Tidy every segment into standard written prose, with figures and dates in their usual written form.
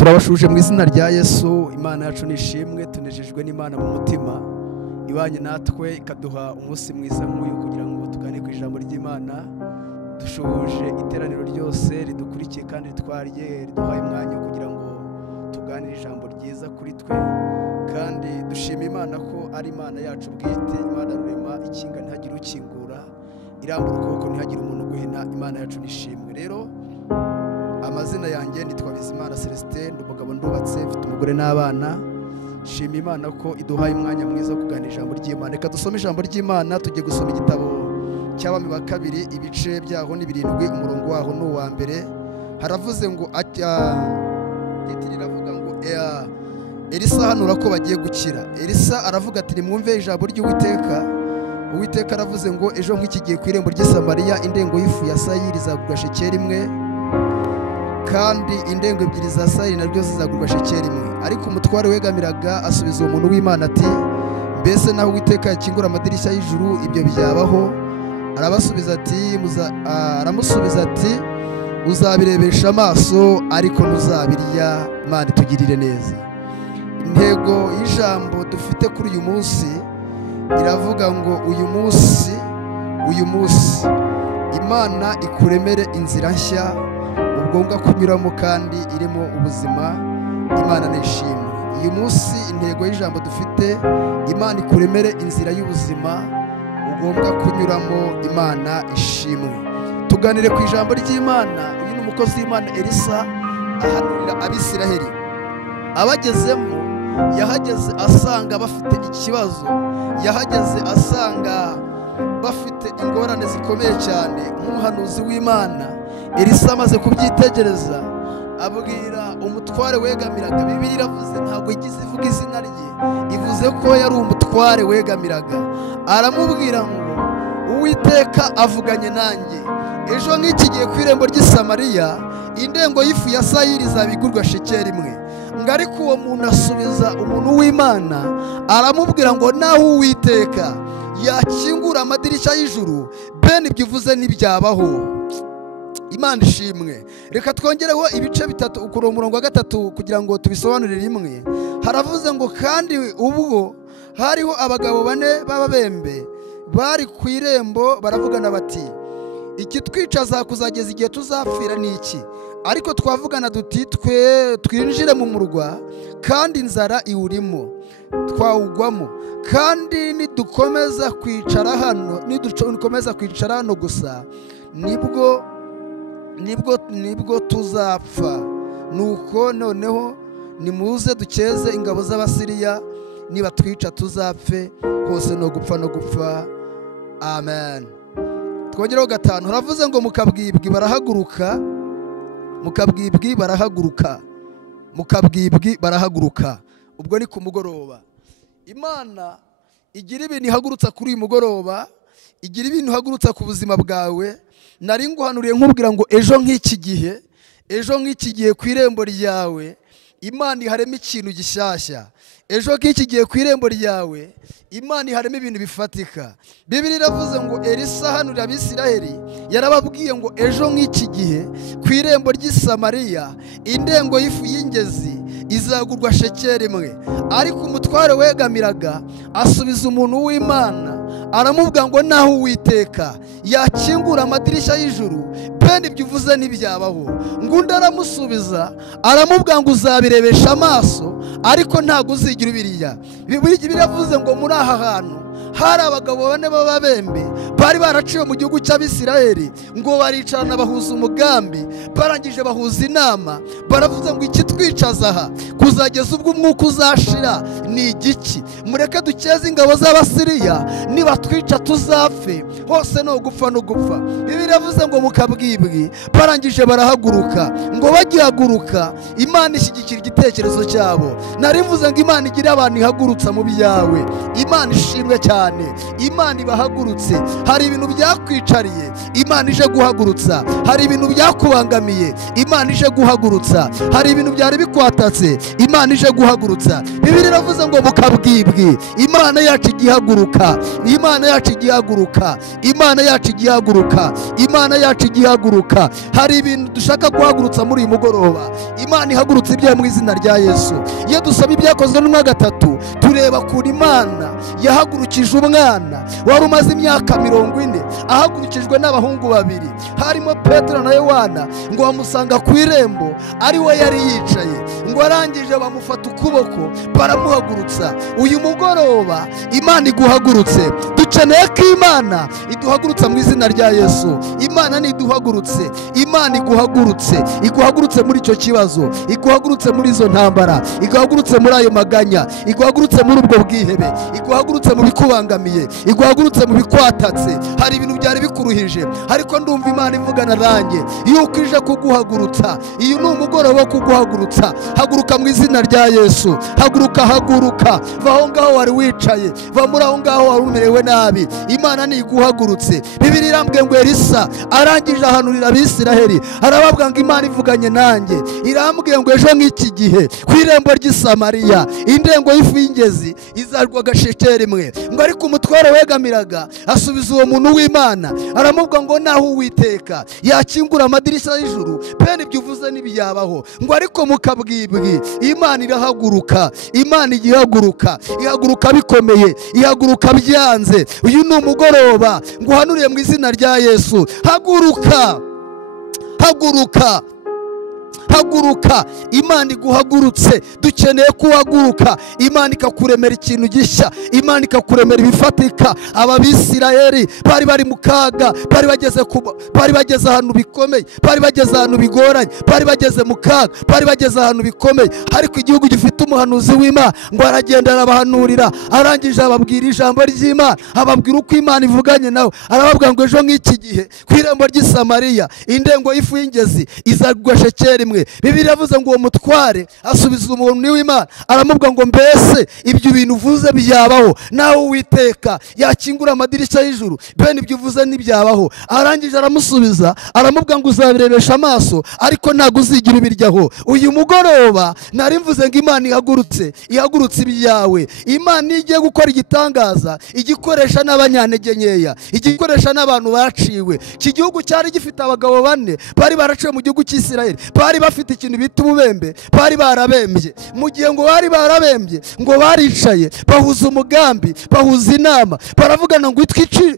turabashuje mu izina rya Yesu. Imana yacu nishimwe, tunejejwe n'Imana mu mutima ibanye natwe ikaduha umunsi mwiza nk'uyu kugira ngo tugane ku ijambo ry'Imana. Dushuje iteraniro ryose ridukurikiye kandi ritwariye riduhaye umwanya kugira ngo tuganire ijambo ryiza kuri twe, kandi dushima Imana ko ari Imana yacu bwite, Imana rurema ikinga ntihagire ukingura, irambura ukuboko ntihagire umuntu guhina. Imana yacu nishimwe. Rero amazina yanjye nitwa Bizimana Celestin, umugabo ndubatse, mfite umugore n'abana. Shima Imana ko iduhaye umwanya mwiza wo kuganira ijambo ry'Imana. Reka dusome ijambo ry'Imana. Tugiye gusoma igitabo cy'Abami ba kabiri, ibice byaho ni 7, umurongo waho ni uwa mbere. Haravuze ngo riravuga ngo Elisa hanura ko bagiye gukira. Elisa aravuga ati nimwumve ijambo ry'Uwiteka. Uwiteka aravuze ngo ejo nk'ikigiye ku irembo ry'i Samariya indengo y'ifu ya sayiri izagurwa shekeli 1, kandi indengo 2 za sayiri naryo zizagurwa shekeli 1. Ariko umutware wegamiraga asubiza uwo muntu w'Imana ati mbese naho Uwiteka yakingura amadirishya y'ijuru ibyo byabaho? Aramusubiza ati uzabirebesha amaso ariko ntuzabirya. Imana itugirire neza. Intego y'ijambo dufite kuri uyu munsi iravuga ngo uyu munsi Imana ikuremere inzira nshya ugomba kunyuramo kandi irimo ubuzima. Imana nishimwe. Uyu munsi intego y'ijambo dufite, Imana ikuremere inzira y'ubuzima ugomba kunyuramo. Imana ishimwe. Tuganire ku ijambo ry'Imana. Uyu ni umukozi w'Imana Elisa ahanurira Abisiraheli. Abagezemo yahageze asanga bafite ikibazo, yahageze asanga bafite ingorane zikomeye cyane. Nk'umuhanuzi w'Imana Elisa amaze kubyitegereza abwira umutware wegamiraga. Bibiliya iravuze, ntabwo igize ivuga izina rye, ivuze ko yari umutware wegamiraga. Aramubwira ngo Uwiteka avuganye nanjye, ejo nk'ikigiye ku irembo ry'i Samariya indengo y'ifu ya sayiri izabigurwa shekeli 1. Ngo ariko uwo muntu asubiza umuntu w'Imana aramubwira ngo naho Uwiteka yakingura amadirishya y'ijuru bene ibyo uvuze ntibyabaho. Imana ishimwe. Reka twongereho ibice 3 ukuri umurongo wa 3 kugira ngo tubisobanurire rimwe. Haravuze ngo kandi ubwo hariho abagabo 4 b'ababembe bari ku irembo baravugana bati ikitwicaza kuzageza igihe tuzapfira ni iki? Ariko twavugana duti twinjire mu murwa kandi inzara iwurimo twawugwamo, kandi nidukomeza kwicara hano gusa nibwo tuzapfa. Nuko noneho nimuze dukeze ingabo z'Abasiriya, niba twica tuzapfe hose no gupfa. Amen. Twongereho 5. Haravuze ngo mukabwibwi barahaguruka. Ubwo ni ku mugoroba. Imana igira ibintu ihagurutsa kuri uyu mugoroba, igira ibintu ihagurutsa ku buzima bwawe. Nari nguhanuriye nkubwira ngo ejo nk'iki gihe ku irembo ryawe Imana iharema ikintu gishyashya. Ejo nk'iki gihe ku irembo ryawe Imana iharema ibintu bifatika. Bibiliya iravuze ngo Elisa hanurira Abisiraheli yarababwiye ngo ejo nk'iki gihe ku irembo ry'i Samariya indengo y'ifu y'ingezi izagurwa shekeli 1. Ariko umutware wegamiraga asubiza umuntu w'Imana aramubwira ngo naho Uwiteka yakingura amadirishya y'ijuru bene ibyo uvuze ntibyabaho. Ngundi aramusubiza aramubwira ngo uzabirebesha amaso ariko ntabwo uzigira ubiriya. Bibiliya iravuze ngo muri aha hantu hari abagabo 4 b'ababembe bari baraciwe mu gihugu cy'Abisiraheli, ngo baricarana bahuza umugambi, barangije bahuza inama, baravuze ngo ikitwicaza aha kuzageza ubwo umwuka uzashira ni igiki? Mureke dukeze ingabo z'Abasiriya, niba twica tuzapfe hose no gupfa. Bibiliya iravuze ngo mukabwibwi barangije barahaguruka. Ngo bagihaguruka Imana ishyigikira igitekerezo cyabo. Narivuze ngo Imana igira abantu ihagurutsa mu byawe. Imana ishimwe cyane. Imana ibahagurutse. Hari ibintu byakwicariye, Imana ije guhagurutsa. Hari ibintu byakubangamiye, Imana ije guhagurutsa. Hari ibintu byari bikwatatse, Imana ije guhagurutsa. Bibiliya iravuze ngo mukabwibwi Imana yacu igihaguruka, Imana yacu igihaguruka, Imana yacu igihaguruka, Imana yacu igihaguruka. Hari ibintu dushaka guhagurutsa muri uyu mugoroba. Imana ihagurutse ibyaha mu izina rya Yesu. Iyo dusoma ibyakozwe n'umwa gatatu tureba kuri Imana yahagurukije umwana wari umaze imyaka 40 ahagurukijwe n'abahungu babiri harimo Petero na Yohana, ngo bamusanga ku irembo ari we yari yicaye, ngo arangije bamufata ukuboko baramuhagurutsa. Uyu mugoroba Imana iguhagurutse. Dukeneye ko Imana iduhagurutsa mu izina rya Yesu. Imana niduhagurutse, Imana iguhagurutse, iguhagurutse muri icyo kibazo, iguhagurutse muri izo ntambara, iguhagurutse muri ayo maganya, iguhagurutse muri ubwo bwihebe, iguhagurutse mu bikubangamiye, iguhagurutse mu bikwatatse. Hari ibintu byari bikuruhije ariko ndumva Imana ivugana nanjye yuko ije kuguhagurutsa. Iyo ni umugoroba wo kuguhagurutsa. Haguruka mu izina rya Yesu. Haguruka, haguruka, va aho ngaho wari wicaye, va muri aho ngaho wari umerewe nabi. Imana niguhagurutse. Bibiliya irambwiye ngo Elisa arangije ahanurira Abisiraheli arababwira ngo Imana ivuganye nanjye, irambwiye ngo ejo nk'iki gihe ku irembo ry'i Samariya indengo y'ifu y'ingezi izarwa agashekeri imwe. Ngo ariko umutware wegamiraga asubiza uwo muntu w'Imana aramubwira ngo naho Uwiteka yakingura amadirishya y'ijuru bene ibyo uvuze nibyabaho. Ngo ariko mukabwibwi Imana irahaguruka. Imana igihaguruka, ihaguruka bikomeye, ihaguruka byanze. Uyu ni umugoroba ngo uhanuriye mu izina rya Yesu. Haguruka, haguruka, haguruka. Imana iguhagurutse. Dukeneye kuhaguruka. Imana ikakuremera ikintu gishya, Imana ikakuremera ibifatika. Ababisirayeli bari mu kaga, bari bageze ahantu bikomeye, bari bageze ahantu bigoranye, bari bageze mu kaga, bari bageze ahantu bikomeye. Ariko igihugu gifite umuhanuzi w'Imana ngo aragenda arabahanurira, arangije ababwira ijambo ry'Imana, ababwira uko Imana ivuganye nawe. Arababwira ngo ejo nk'iki gihe ku irembo ry'i Samariya indengo y'ifu y'ingezi izagwa shekeri imwe. Bibiliya yavuze ngo uwo mutware asubiza umuntu w'Imana aramubwira ngo mbese ibyo bintu uvuze byabaho nawe Uwiteka yakingura amadirishya y'ijuru bene ibyo uvuze nibyabaho. Arangije aramusubiza aramubwira ngo uzabirebesha amaso ariko ntago uzigira ibiryaho. Uyu mugoroba nari mvuze ngo Imana ihagurutse, ihagurutse ibyawe. Imana igiye gukora igitangaza, igikoresha n'abanyantege nkeya, igikoresha n'abantu baciwe. Iki gihugu cyari gifite abagabo 4 bari baraciwe mu gihugu cy'Isirayeli, bari bafite ikintu bita ububembe, bari barabembye. Mu gihe ngo bari barabembye ngo baricaye bahuza umugambi, bahuza inama, baravugana ngo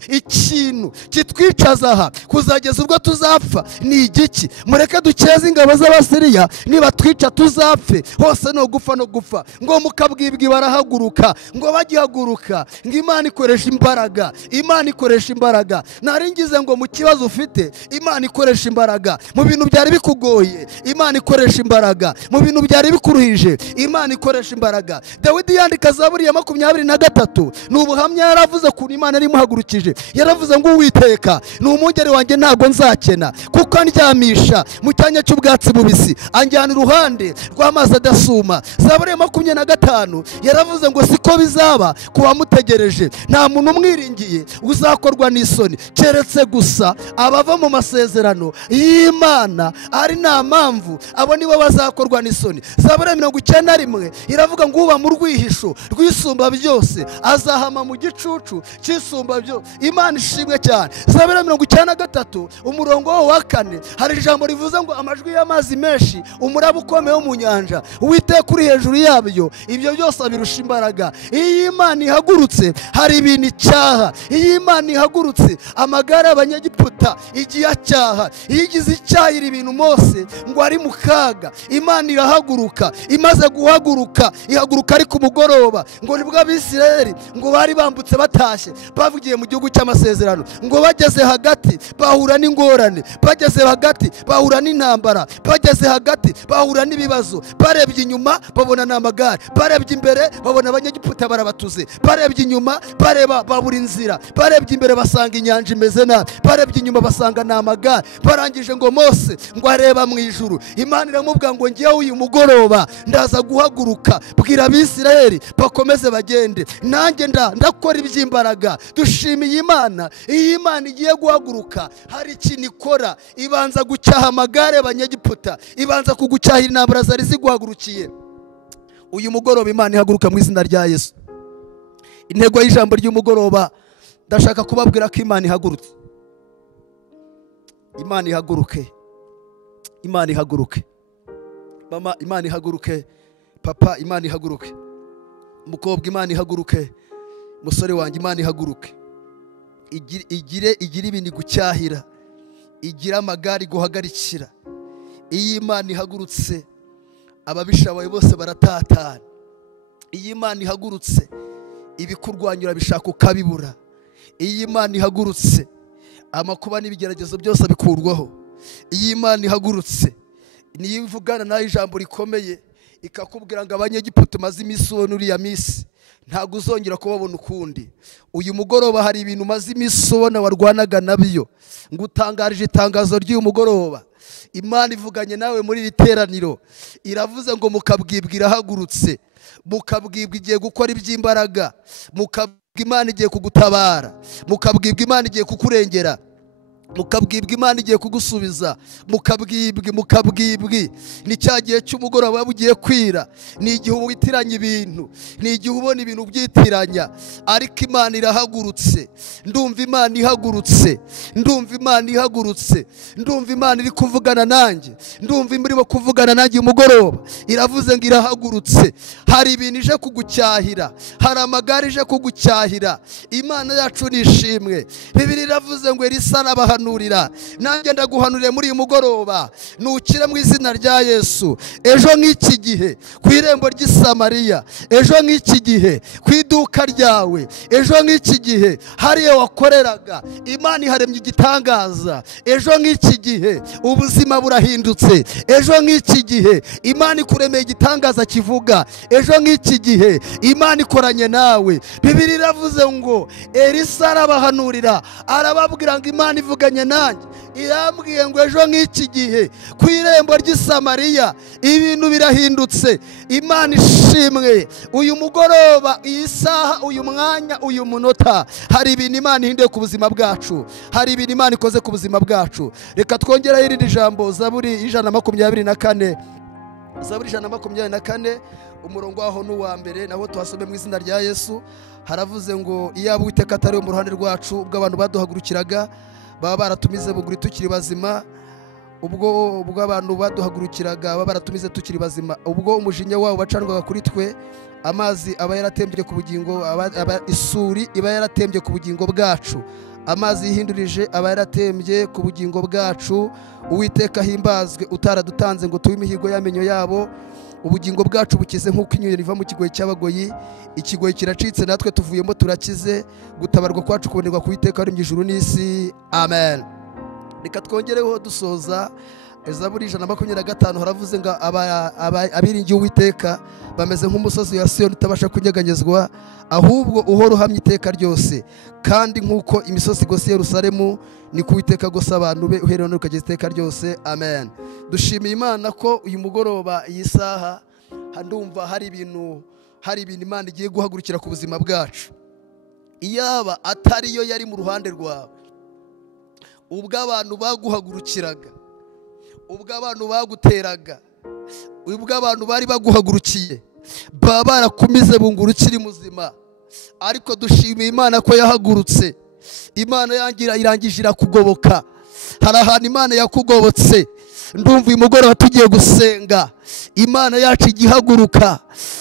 ikintu kitwicaza aha kuzageza ubwo tuzapfa ni igiki? Mureke dukeze ingabo z'Abasiriya, niba twica tuzapfe, hose no gupfa no gupfa. Ngo mukabwibwi barahaguruka. Ngo bagihaguruka ngo Imana ikoresha imbaraga, Imana ikoresha imbaraga. Naringize ngo mu kibazo ufite Imana ikoresha imbaraga, mu bintu byari bikugoye Imana ikoresha imbaraga, mu bintu byari bikuruhije Imana ikoresha imbaraga. Dawidi yandika Zaburi ya 23 ni ubuhamya yaravuze ku Imana ari muhagurukije. Yaravuze ngo Uwiteka ni umugeri wanjye ntago nzakena, kuko andyamisha mu cyanya cy'ubwatsi bubisi, anjyana uruhande rw'amazi adasuma. Zaburi ya 25 yaravuze ngo siko bizaba kubamutegereje, nta muntu umwiringiye uzakorwa n'isoni, keretse gusa abava mu masezerano y'Imana ari nta mpamvu, abo nibo bazakorwa n'isoni. Zaburi ya 91 iravuga ngo uba mu rwihisho rwisumba byose azahama mu gicucu cyisumba byose. Imana ishimwe cyane. Zaburi ya 93 umurongo wa 4 hari ijambo rivuze ngo amajwi y'amazi menshi, umuraba ukomeye wo mu nyanja, Uwiteka uri hejuru yabyo, ibyo byose abirusha imbaraga. Iyo Imana ihagurutse hari ibintu icyaha. Iyo Imana ihagurutse amagare y'Abanyegiputa igiye acyaha. Iyo igize icyahira ibintu Mose ngo ari mu kaga, Imana irahaguruka. Imaze guhaguruka, ihaguruka ari ku mugoroba. Ngo nibwo Abisirayeli ngo bari bambutse batashye bavugiye mu gihugu cy'amasezerano, ngo bageze hagati bahura n'ingorane, bageze hagati bahura n'intambara, bageze hagati bahura n'ibibazo. Barebye inyuma babona n'amagare, barebye imbere babona Abanyegiputa barabatuze, barebye inyuma bareba babura inzira, barebye imbere basanga inyanja imeze nabi, barebye inyuma basanga n'amagare. Barangije ngo Mose ngo areba mu ijuru, Imana iramubwira ngo ngiye uyu mugoroba ndaza guhaguruka, bwira Abisirayeli bakomeze bagende, nanjye ndakora iby'imbaraga. Dushimiye Imana. Iyi Imana igiye guhaguruka hari ikintu ikora, ibanza gucyaha amagare y'Abanyegiputa, ibanza kugucyahira intambara zari ziguhagurukiye. uyu mugoroba Imana ihaguruka mu izina rya Yesu. Intego y'ijambo ry'umugoroba ndashaka kubabwira ko Imana ihagurutse. Imana ihaguruke. Imana ihaguruke. Mama, Imana ihaguruke. Papa, Imana ihaguruke. Mukobwa, Imana ihaguruke. Musore wanjye, Imana ihaguruke. Igire ibintu gucyahira. Igira amagari guhagarikira. Iyi Imana ihagurutse, ababisha bawe bose baratatana. Iyi Imana ihagurutse, ibikurwanyura bishaka ukabibura. Iyi Imana ihagurutse, amakuba n'ibigeragezo byose bikurwaho. Iyi Imana ihagurutse, niyo ivugana nayo ijambo rikomeye ikakubwira ngo abanyegiputa maze iminsi ubona uriya minsi ntabwo uzongera kubabona ukundi. Uyu mugoroba hari ibintu maze iminsi ubona warwanaga nabyo, ngo utangarije itangazo ry'uyu mugoroba. Imana ivuganye nawe muri iri teraniro, iravuze ngo mukabwibwa irahagurutse, mukabwibwa igiye gukora iby'imbaraga, mukabwibwa Imana igiye kugutabara, mukabwibwa Imana igiye kukurengera, mukabwibwa Imana igiye kugusubiza, mukabwibwi. Ni cya gihe cy'umugoroba bugiye kwira, ni igihe witiranya ibintu, ni igihe ubona ibintu byitiranya, ariko Imana irahagurutse. Ndumva Imana ihagurutse, ndumva Imana ihagurutse, ndumva Imana iri kuvugana nanjye, ndumva irimo kuvugana nanjye umugoroba. Iravuze ngo irahagurutse. Hari ibintu ije kugucyahira, hari amagare ije kugucyahira. Imana yacu nishimwe. Bibiliya iravuze ngo Elisa arabahanurira. Nanjye ndaguhanuriye muri uyu mugoroba, nukire mu izina rya Yesu. Ejo nk'iki gihe ku irembo ry'i Samariya, ejo nk'iki gihe ku iduka ryawe, ejo nk'iki gihe hariya wakoreraga, Imana iharemye igitangaza. Ejo nk'iki gihe ubuzima burahindutse. Ejo nk'iki gihe Imana ikuremeye igitangaza kivuga. Ejo nk'iki gihe Imana ikoranye nawe. Bibiliya iravuze ngo Elisa arabahanurira, arababwira ngo Imana ivuganye nanjye, irambwiye ngo ejo nk'iki gihe ku irembo ry'i Samariya ibintu birahindutse. Imana ishimwe. Uyu mugoroba, iyi saha, uyu mwanya, uyu munota, hari ibintu Imana ihinduye ku buzima bwacu, hari ibintu Imana ikoze ku buzima bwacu. Reka twongeraho irindi jambo, Zaburi 124, Zaburi 124 umurongo waho n'uwa mbere, naho tuhasome mu izina rya Yesu. Haravuze ngo iyaba Uwiteka atari mu ruhande rwacu, ubwo abantu baduhagurukiraga baba baratumize buguri tukiri bazima, ubwo abantu baduhagurukiraga baba baratumize tukiri bazima, ubwo umujinya wabo bacanwaga kuri twe, amazi aba yaratembye ku bugingo, isuri iba yaratembye ku bugingo bwacu, amazi yihindurije aba yaratembye ku bugingo bwacu. Uwiteka himbazwe utaradutanze ngo tube imihigo y'amenyo yabo. Ubugingo bwacu bukize nk'uko inyoni riva mu kigoyi cy'abagoyi. Ikigoyi kiracitse, natwe tuvuyemo turakize. Gutabarwa kwacu kubonerwa ku Uwiteka waremye ijuru n'isi. Amen. Reka twongereho dusoza Zaburi 125 haravuze ngo abiringiye Uwiteka bameze nk'umusozi wa Siyoni utabasha kunyeganyezwa, ahubwo uhora uhamye iteka ryose. Kandi nk'uko imisozi igose Yerusalemu, ni ku Uwiteka gose abantu be uhereye none ukageza iteka ryose. Amen. Dushimiye Imana ko uyu mugoroba, iyi saha, ndumva hari ibintu Imana igiye guhagurukira ku buzima bwacu. Iyaba atariyo yari mu ruhande rwawe, ubwo abantu baguhagurukiraga, ubwo abantu baguteraga, ubwo abantu bari baguhagurukiye, baba barakumize bungura ukiri muzima. Ariko dushimiye Imana ko yahagurutse. Imana irangije irakugoboka. Hari ahantu Imana yakugobotse. Ndumva uyu mugoroba tugiye gusenga, Imana yacu igihaguruka,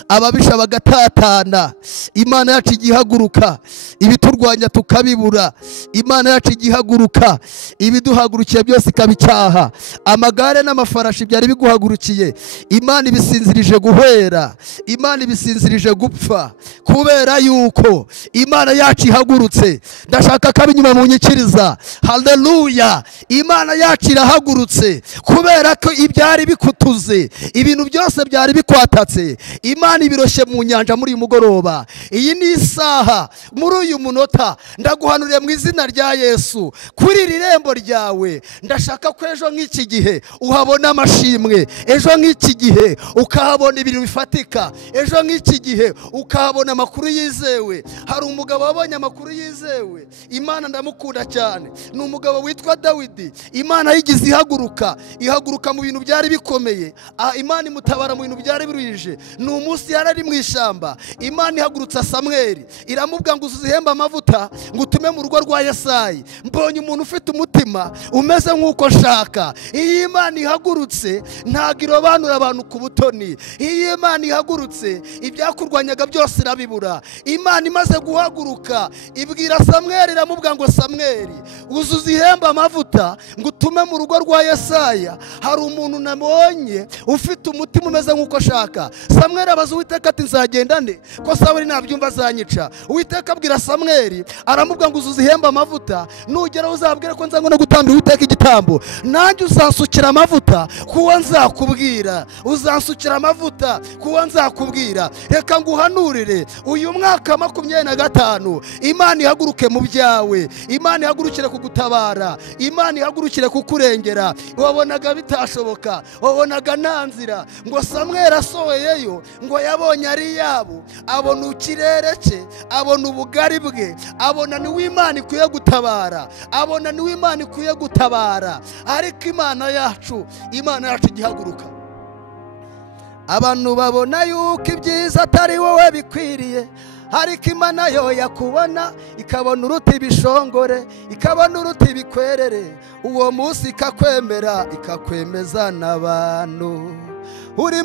ababisha bagatatana. Imana yacu igihaguruka, ibiturwanya tukabibura. Imana yacu igihaguruka, ibiduhagurukiye byose ikabicyaha. Amagare n'amafarashi byari biguhagurukiye, Imana ibisinzirije guhwera, Imana ibisinzirije gupfa, kubera yuko Imana yacu ihagurutse. Ndashaka ko abinyuma mu nyikiriza. Haleluya. Imana yacu irahagurutse, kubera ko ibyari bikutuze, ibintu byose byari bikwatatse, Imana ibiroshye mu nyanja muri uyu mugoroba. Iyi ni isaha, muri uyu munota ndaguhanuriye mu izina rya Yesu, kuri iri rembo ryawe ndashaka ko ejo nk'iki gihe uhabona amashimwe, ejo nk'iki gihe ukahabona ibintu bifatika, ejo nk'iki gihe ukahabona amakuru yizewe. Hari umugabo wabonye amakuru yizewe, Imana ndamukunda cyane, ni umugabo witwa Dawidi. Imana yigize ihaguruka mu bintu byari bikomeye, Imana imutabara mu bintu byari biruhije. Ni umunsi yarari mu ishyamba, Imana ihagurutsa Samweli, iramubwira ngo uzihembe amavuta ngo utume mu rugo rwa Yesayi. Mbonye umuntu ufite umutima umeze nk'uko nshaka. Iyi Imana ihagurutse ntabwo irobanura abantu ku butoni. Iyi Imana ihagurutse ibyakurwanyaga byose irabibura. Imana imaze guhaguruka ibwira Samweli, iramubwira ngo Samweli uzihembe amavuta ngo utume mu rugo rwa Yesaya. Hari umuntu nabonye ufite umutima umeze nk'uko shaka. Samweli abaza Uwiteka ati nzagenda nde ko Sawuli nabyumva azanyica? Uwiteka abwira Samweli, aramubwira ngo uzihembe amavuta, nugera uzabwire ko nzango no gutambira Uwiteka igitambo, nanjye uzansukira amavuta kuwo nzakubwira, uzansukira amavuta kuwo nzakubwira. Reka nguhanurire uyu mwaka 2025 Imana ihaguruke mu byawe, Imana ihagurukire kugutabara, Imana ihagurukire kukurengera. Wabonaga bitashoboka, wabonaga nta nzira, ngo Samweli asohoyeyo ngo yabonye ari yabo, abona ukirere cye, abona ubugari bwe, abona ni w'Imana ikwiye gutabara, abona ni w'Imana ikwiye gutabara. Ariko Imana yacu igihaguruka, abantu babona yuko ibyiza atari wowe bikwiriye, ariko Imana yo yakubona ikabona uruti bishongore, ikabona uruti bikwerere. Uwo munsi ikakwemera ikakwemeza n'abantu. Uri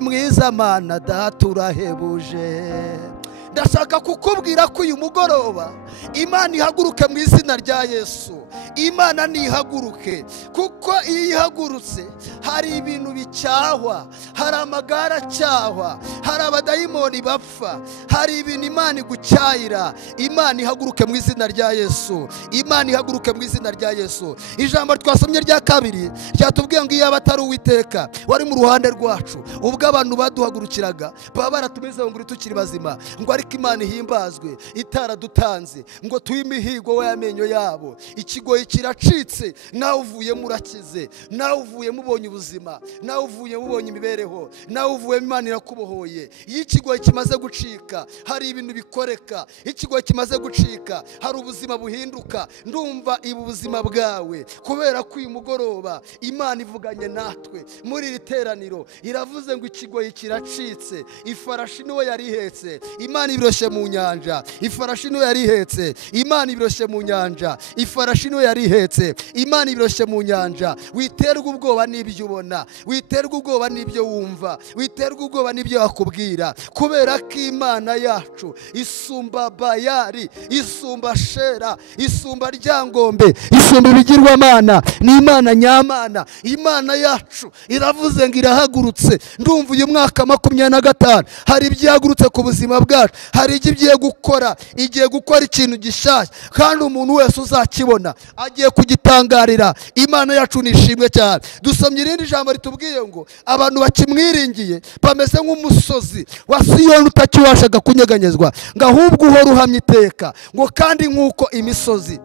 mwiza Mana data urahebuje. Ndashaka kukubwira ko uyu mugoroba Imana ihaguruke mu izina rya Yesu. Imana nihaguruke, kuko iyo ihagurutse hari ibintu bicyahwa, hari amagara cyahwa, hari abadayimoni bapfa, hari ibintu Imana igucyayira. Imana ihaguruke mu izina rya Yesu, Imana ihaguruke mu izina rya Yesu. Ijambo twasomye rya kabiri ryatubwiye ngo iyo abatari Uwiteka wari mu ruhande rwacu, ubwo abantu baduhagurukiraga baba baratumize ngo tukiri bazima, ngo ariko Imana ihimbazwe itaradutanze ngo tuye imihigo we amenyo yabo. Ikigoyi kiracitse, nawe uvuye murakize, nawe uvuye mubonye ubuzima, nawe uvuye mubonye imibereho, nawe uvuye Imana irakubohoye. Iyo ikigoyi kimaze gucika hari ibintu bikoreka, ikigoyi kimaze gucika hari ubuzima buhinduka. Ndumva ibu buzima bwawe kubera ko uyu mugoroba Imana ivuganye natwe muri iri teraniro, iravuze ngo ikigoyi kiracitse. Ifarashi niwe yari ihetse, Imana ibiroshe mu nyanja. Ifarashi niwe yari ihetse, Imana ibiroshe mu nyanja. Ifarashi niwe yari ihetse, Imana ibiroshe mu nyanja. Witerwa ubwoba n'ibyo ubona, witerwa ubwoba n'ibyo wumva, witerwa ubwoba n'ibyo bakubwira, kubera ko Imana yacu isumba Bayari, isumba Shera, isumba Ryangombe, isumba ibigirwamana. Ni Imana nyamana. Imana yacu iravuze ngo irahagurutse. Ndumva uyu mwaka 2025 hari ibyagurutse ku buzima bwacu, hari igiye gukora, igiye gukora ikintu gishyashya, kandi umuntu wese uzakibona agiye kugitangarira. Imana yacu nishimwe cyane. Dusomye irindi jambo ritubwiye ngo abantu bakimwiringiye bameze nk'umusozi wa Siyoni utakiwashaga kunyeganyezwa, ngo ahubwo uhora uhamye iteka, ngo kandi nk'uko imisozi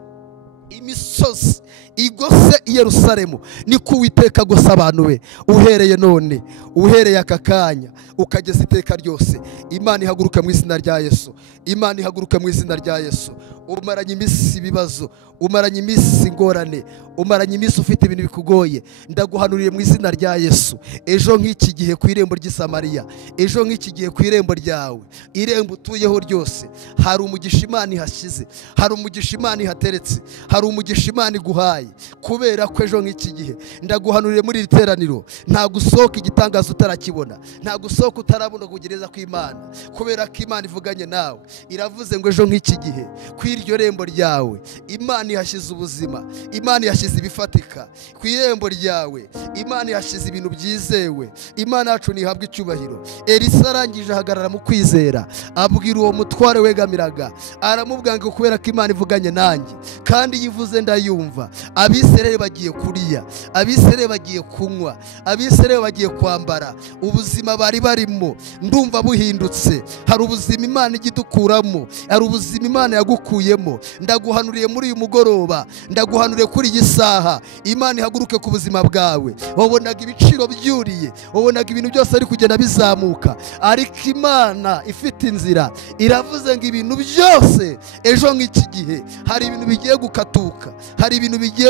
igose i Yerusalemu niko Uwiteka agose abantu be, uhereye none, uhereye aka kanya ukageza iteka ryose. Imana ihaguruke mu izina rya Yesu, Imana ihaguruke mu izina rya Yesu. Umaranye iminsi ibibazo, umaranye iminsi ingorane, umaranye iminsi ufite ibintu bikugoye, ndaguhanuriye mu izina rya Yesu. Ejo nk'iki gihe ku irembo ry'Isamariya, ejo nk'iki gihe ku irembo ryawe, irembo utuyeho ryose, hari umugisha Imana ihashyize, hari umugisha Imana ihateretse, hari umugisha Imana iguhaye. Kubera ko ejo nk'iki gihe ndaguhanuriye muri iri teraniro, nta gusohoka igitangaza utarakibona, nta gusohoka utarabona kugereza ku Imana, kubera ko Imana ivuganye nawe. Iravuze ngo ejo nk'iki gihe ku iryo rembo ryawe Imana ihashyize ubuzima, Imana ihashyize ibifatika. Ku irembo ryawe Imana ihashyize ibintu byizewe. Imana yacu nihabwa icyubahiro. Elisa arangije ahagarara mu kwizera, abwira uwo mutware wegamiraga, aramubwira ngo kubera ko Imana ivuganye nanjye kandi yivuze ndayumva, Abisirayeli bagiye kurya, Abisirayeli bagiye kunywa, Abisirayeli bagiye kwambara. Ubuzima bari barimo ndumva buhindutse. Hari ubuzima Imana igidukuramo, hari ubuzima Imana yagukuyemo. Ndaguhanuriye muri uyu mugoroba, ndaguhanuriye kuri iyi saha, Imana ihaguruke ku buzima bwawe. Wabonaga ibiciro byuriye, wabonaga ibintu byose ari kugenda bizamuka, ariko Imana ifite inzira iravuze ngo ibintu byose ejo nk'iki gihe hari ibintu bigiye gukatuka, hari ibintu bigiye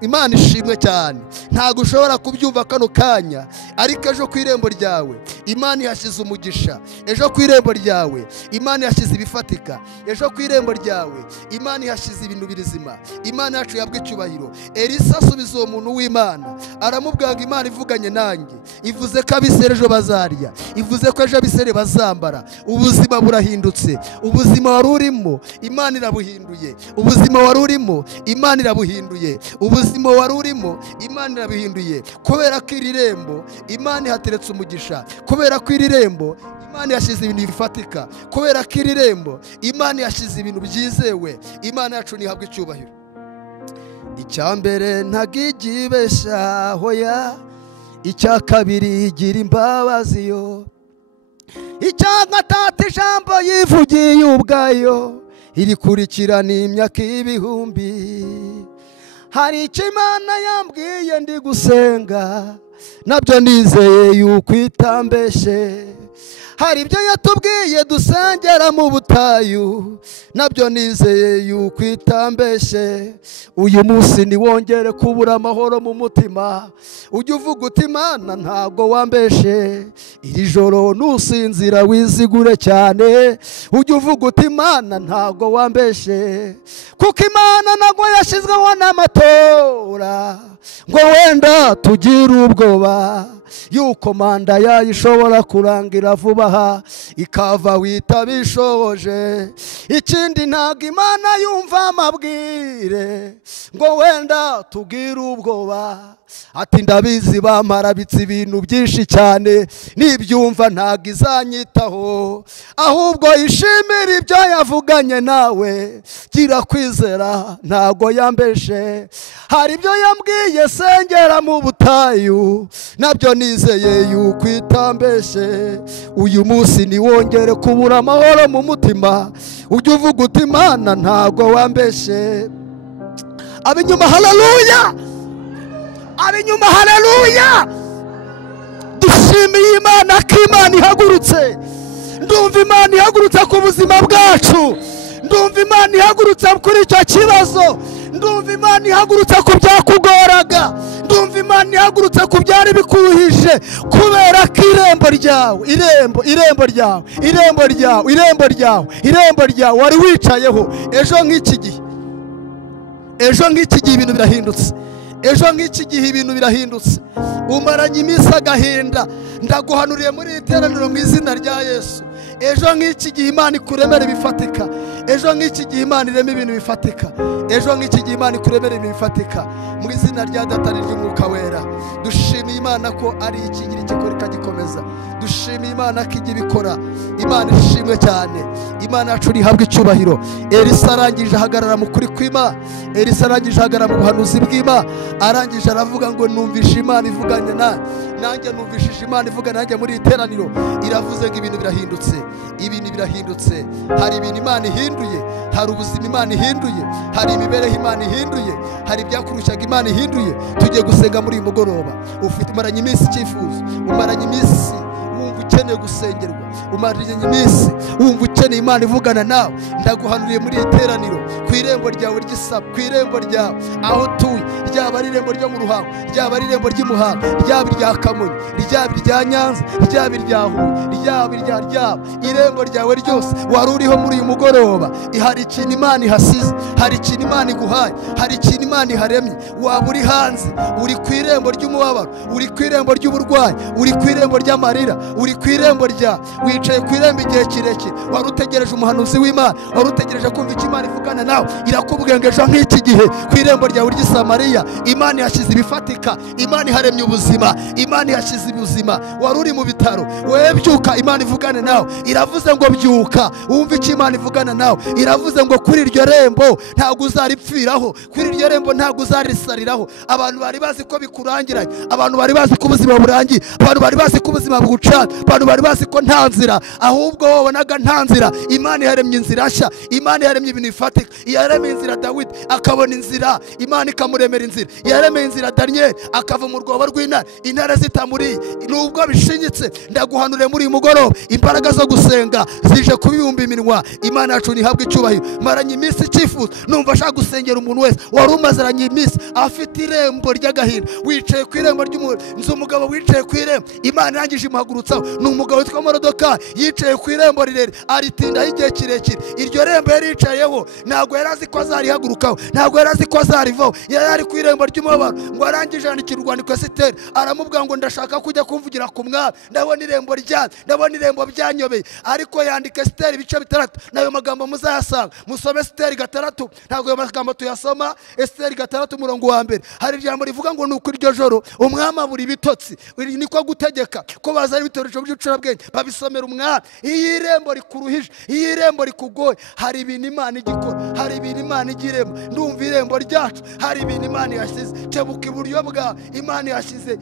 Imana ishimwe cyane. Ntabwo ushobora kubyumva kano kanya, ariko ejo ku irembo ryawe Imana yashyize umugisha. Ejo ku irembo ryawe Imana yashyize ibifatika. Ejo ku irembo ryawe Imana yashyize ibintu bizima. Imana yacu yabwe icyubahiro. Elisa asubiza uwo muntu w'Imana, aramubwira ngo Imana ivuganye nanjye, ivuze ko Abisirayeli ejo bazarya, ivuze ko ejo Abisirayeli bazambara. Ubuzima burahindutse. Ubuzima wari urimo Imana irabuhinduye. Ubuzima wari urimo Imana irabuhinduye. Ubuzima wari urimo Imana irabuhinduye. Kubera ko iri rembo Imana ihateretse umugisha. Kubera ko iri rembo Imana yashyize ibintu bifatika. Kubera ko iri rembo Imana yashyize ibintu byizewe. Imana yacu nihabwe icyubahiro. Icyambere ntagigibesha hoya, icya kabiri igira imbabazi yo, icya gatatu ijambo yivugiye ubwayo, irikurikirana imyaka ibihumbi. Hari icyo Imana yambwiye ndi gusenga, nabyo nizeye yuko itambeshe. Hari ibyo yatubwiye dusengera mu butayu, nabyo nizeye yuko itambeshe. Uyu munsi niwongere kubura amahoro mu mutima, ujye uvuga uti Imana ntabwo wambeshe. Iri joro nusinzira wizigure cyane, ujye uvuga uti Imana ntabwo wambeshe. Kuko Imana ntabwo yashyizweho n'amatora ngo wenda tugire ubwoba yuko manda yayo ishobora kurangira vuba aha ikava witabishoje. Ikindi ntabwo Imana yumva amabwire ngo wenda tugire ubwoba. Ati ndabizi bamarabitse ibintu byinshi cyane, nibyumva ntabwo izanyitaho, ahubwo ishimira ibyo yavuganye nawe. Gira kwizera ntabwo yambeshe. Hari ibyo yambwiye sengera mu butayu, nabyo nizeye yuko itambeshe. Uyu munsi niwongere kubura amahoro mu mutima, ujye uvuga uti Imana ntabwo wambeshe. Abinyuma haleluya, abinyuma haleluya. Dushimiye Imana ko Imana ihagurutse. Ndumva Imana ihagurutse ku buzima bwacu, ndumva Imana ihagurutse kuri icyo kibazo, ndumva Imana ihagurutse ku byakugoraga, ndumva Imana ihagurutse ku byari bikuruhije. Kubera ko irembo ryawe, irembo ryawe, irembo ryawe, irembo ryawe, irembo ryawe wari wicayeho ejo nk'iki gihe, ejo nk'iki gihe ibintu birahindutse. Ejo nk'iki gihe ibintu birahindutse. Umaranye iminsi agahinda, ndaguhanuriye muri iri teraniro mu izina rya Yesu. Ejo nk'iki gihe Imana ikuremera ibifatika. Ejo nk'iki gihe Imana irema ibintu bifatika. Ejo nk'iki gihe Imana ikuremera ibintu bifatika mu izina rya Data n'Umwuka Wera. Dushimiye Imana ko ari ikigira ikikora ikagikomeza. Dushimiye Imana ko ijya ibikora. Imana ishimwe cyane. Imana yacu ihabwe icyubahiro. Elisa arangije ahagarara mu kuri kw'Imana. Elisa arangije ahagarara mu buhanuzi bw'Imana. Arangije aravuga ngo numvishe Imana ivuganye nanjye, numvishije Imana ivugana nanjye muri iteraniro. Iravuze ngo ibintu birahindutse, ibintu birahindutse. Hari ibintu Imana ihinduye, hari ubuzima Imana ihinduye, hari imibereho Imana ihinduye, hari ibyakurushaga Imana ihinduye. Tugiye gusenga muri uyu mugoroba. Umaranye iminsi icyifuzo, umaranye iminsi wumva ukeneye gusengerwa, umaranye iminsi wumva ukeneye Imana ivugana nawe. Ndaguhanuriye muri iteraniro ku irembo ryawe ry'isaba, ku irembo ryawe aho utuye, ryaba ari irembo ryo mu Ruhango, ryaba ari irembo ry'Imuhanga, ryaba irya Kamonyi, ryaba irya Nyanza, ryaba irya Huye, ryaba irembo ryawe ryose wari uriho muri uyu mugoroba. Hari ikintu Imana ihasize, hari ikintu Imana iguhaye, hari ikintu Imana iharemye. Waba uri hanze, uri ku irembo ry'umubabaro, uri ku irembo ry'uburwayi, uri ku irembo ry'amarira, uri ku irembo rya wicaye ku irembo igihe kirekire, wari utegereje umuhanuzi w'Imana, wari utegereje kumva icyo Imana ivugana nawe, irakubwengeje nk'iki gihe ku irembo ryawe ry'i Samariya. Imana yashyize ibifatika, Imana iharemye ubuzima, Imana yashyize ubuzima. Wari uri mu bitaro, wewe byuka, Imana ivugane nawe. Iravuze ngo byuka wumve icyo Imana ivugana nawe. Iravuze ngo kuri iryo rembo ntabwo uzaripfiraho, kuri iryo rembo ntabwo uzarisariraho. Abantu bari bazi ko bikurangiranye, abantu bari bazi ko ubuzima burangiye, abantu bari bazi ko ubuzima bugucana, abantu bari bazi ko nta nzira, ahubwo wabonaga nta nzira. Imana yaremye inzira nshya, Imana yaremye ibintu bifatika. Yaremye inzira Dawidi akabona inzira, Imana ikamuremera inzira. Yaremeye inzira Daniel akava mu rwobo rw'intare, intare zitamuriye. Nubwo bishinyitse, ndaguhanuriye muri uyu mugoroba, imbaraga zo gusenga zije kubibumba iminwa. Imana yacu nihabwe icyubahiro. Maranye iminsi icyifuzo, numva ashaka gusengera umuntu wese wari umazaranye iminsi afite irembo ry'agahinda, wicaye ku irembo ry'umuntu. Nzi umugabo wicaye ku irembo, Imana irangije imuhagurutsaho. Ni umugabo witwa Morodekayi, yicaye ku irembo rirerire, aritindaho igihe kirekire. Iryo rembo yari yicayeho ntabwo yari azi ko azarihagurukaho, ntabwo yari azi ko azarivaho. Yari ari ku irembo ry'umubabaro, ngo arangije yandikira urwandiko Esiteri, aramubwira ngo ndashaka kujya kumvugira ku mwami, ndabona irembo ryanyu, ndabona irembo byanyobeye. Ariko yandika Esiteri ibice 6, nayo magambo muzayasanga. Musome Esiteri 6, ntabwo ayo magambo tuyasoma. Esiteri 6 umurongo wa mbere, hari ijambo rivuga ngo nuko iryo joro umwami abura ibitotsi. Niko gutegeka ko bazana ibitoresho by'ubucurabwenge babisomera umwami. Iyo irembo rikuruhije, iyo irembo rikugoye, hari ibintu Imana igikora, hari ibintu Imana igiremo. Ndumva irembo ryacu hari ibintu Imana yashyize. Kebuka iburyo bwa Imana yashyize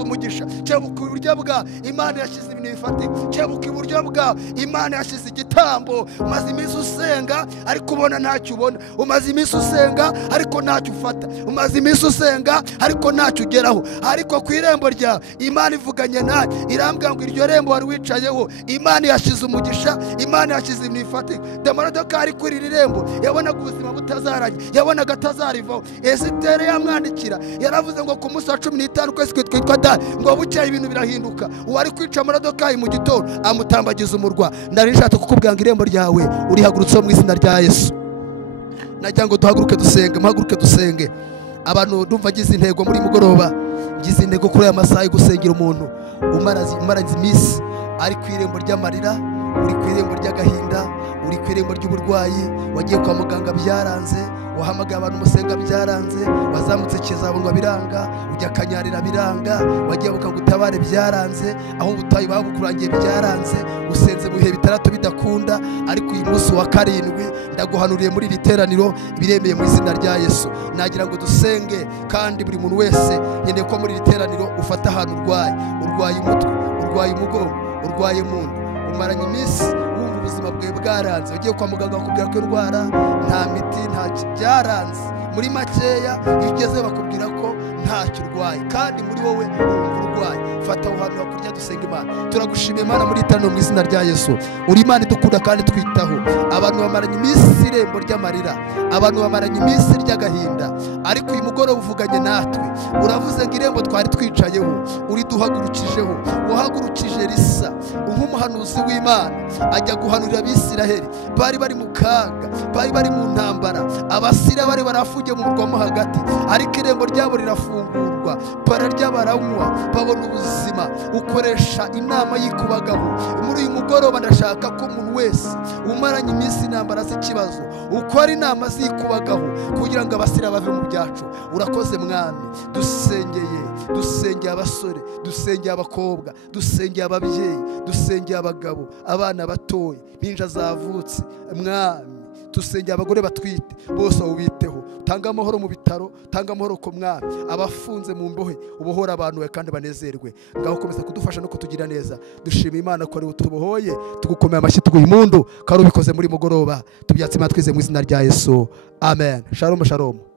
umugisha. Kebuka iburyo bwa Imana yashyize ibintu bifatika. Kebuka iburyo bwa Imana yashyize igitambo. Umaze iminsi usenga ariko ubona ntacyo ubona, umaze iminsi usenga ariko ntacyo ufata, umaze iminsi usenga ariko ntacyo ugeraho. Ariko ku irembo ryawe Imana ivuganye nawe, irambwira ngo iryo rembo wari wicayeho Imana yashyize umugisha, Imana yashyize ibintu bifatika. Morodekayi ari kuri iri rembo yabonaga ubuzima butazaranye, yabonaga atazarivaho. Esiteri yamwandikira, yaravuze ngo ku munsi wa 15 kwezi kwitwa Adari, ngo bukeye ibintu birahinduka. Uwari kwica Morodekayi mu gitondo amutambagiza umurwa. Ndari nshatse kukubwira ngo irembo ryawe urihagurutseho mu izina rya Yesu. Nagira ngo duhaguruke dusenge, muhaguruke dusenge. Abantu ndumva agize intego muri mugoroba, ngize intego kuri aya masaha yo gusengera umuntu umaraze iminsi ari ku irembo ry'amarira, uri ku irembo ry'agahinda, uri ku irembo ry'uburwayi. Wagiye kwa muganga byaranze, wahamagaye abantu musenga byaranze, wazamutse kizabonwa biranga, ujya Kanyarira biranga, wagiye bukagutabare byaranze, aho ubutayi babukurangiye byaranze, usenze mu bihe 6 bidakunda. Ariko uyu munsi wa 7 ndaguhanuriye muri iri teraniro, biremeye mu izina rya Yesu. Nagira ngo dusenge, kandi buri muntu wese nkeneye ko muri iri teraniro ufata ahantu urwaye umutwe, urwaye umugongo, urwaye mu nda, umaranye iminsi wumva ubuzima bwawe bwaranze, ugiye kwa muganga bakubwira ko indwara nta miti byaranze. Muri makeya iyo ugeze bakubwira ko ntacyo urwaye, kandi muri wowe wumva urwaye. Fata aho hantu hakurya dusenga Imana. Turagushimiye Imana muri itano mu izina rya Yesu. Uri Imana idukunda kandi twitaho. Abantu bamaranye iminsi irembo ry'amarira, abantu bamaranye iminsi ry'agahinda, ariko uyu mugoroba uvuganye natwe. Uravuze ngo irembo twari twicayeho uri duhagurukijeho, wahagurukije Elisa nk'umuhanuzi w'Imana ajya guhanurira Abisiraheli. Bari bari mu kaga, bari bari mu ntambara, Abasiriya bari barafungiye mu murwa mo hagati, ariko irembo ryabo rirafungurwa, bararya baranywa, babona ubuzima. Ukoresha inama y'ikubagaho. Muri uyu mugoroba ndashaka ko umuntu wese umaranye iminsi intambara z'ikibazo ukora inama z'ikubagaho kugira ngo Abasiriya bave mu byacu. Urakoze Mwami. Dusengeye abasore, dusengeye abakobwa, dusengeye ababyeyi, dusengeye abagabo, abana batoya, binja zavutse. Mwami, dusengeye abagore batwite, bose ubiteho. Tanga amahoro mu bitaro, tanga amahoro ku Mwami. Abafunze mu mbohe ubohora abantu we kandi banezerwe. Ngaho komeza kudufasha no kutugira neza. Dushima Imana ko ari utubohoye, tugukomeye amashyi tuguha impundu, kandi ubikoze muri mugoroba. Tubyatse Imana twize mu izina rya Yesu. Amen. Shalom shalom.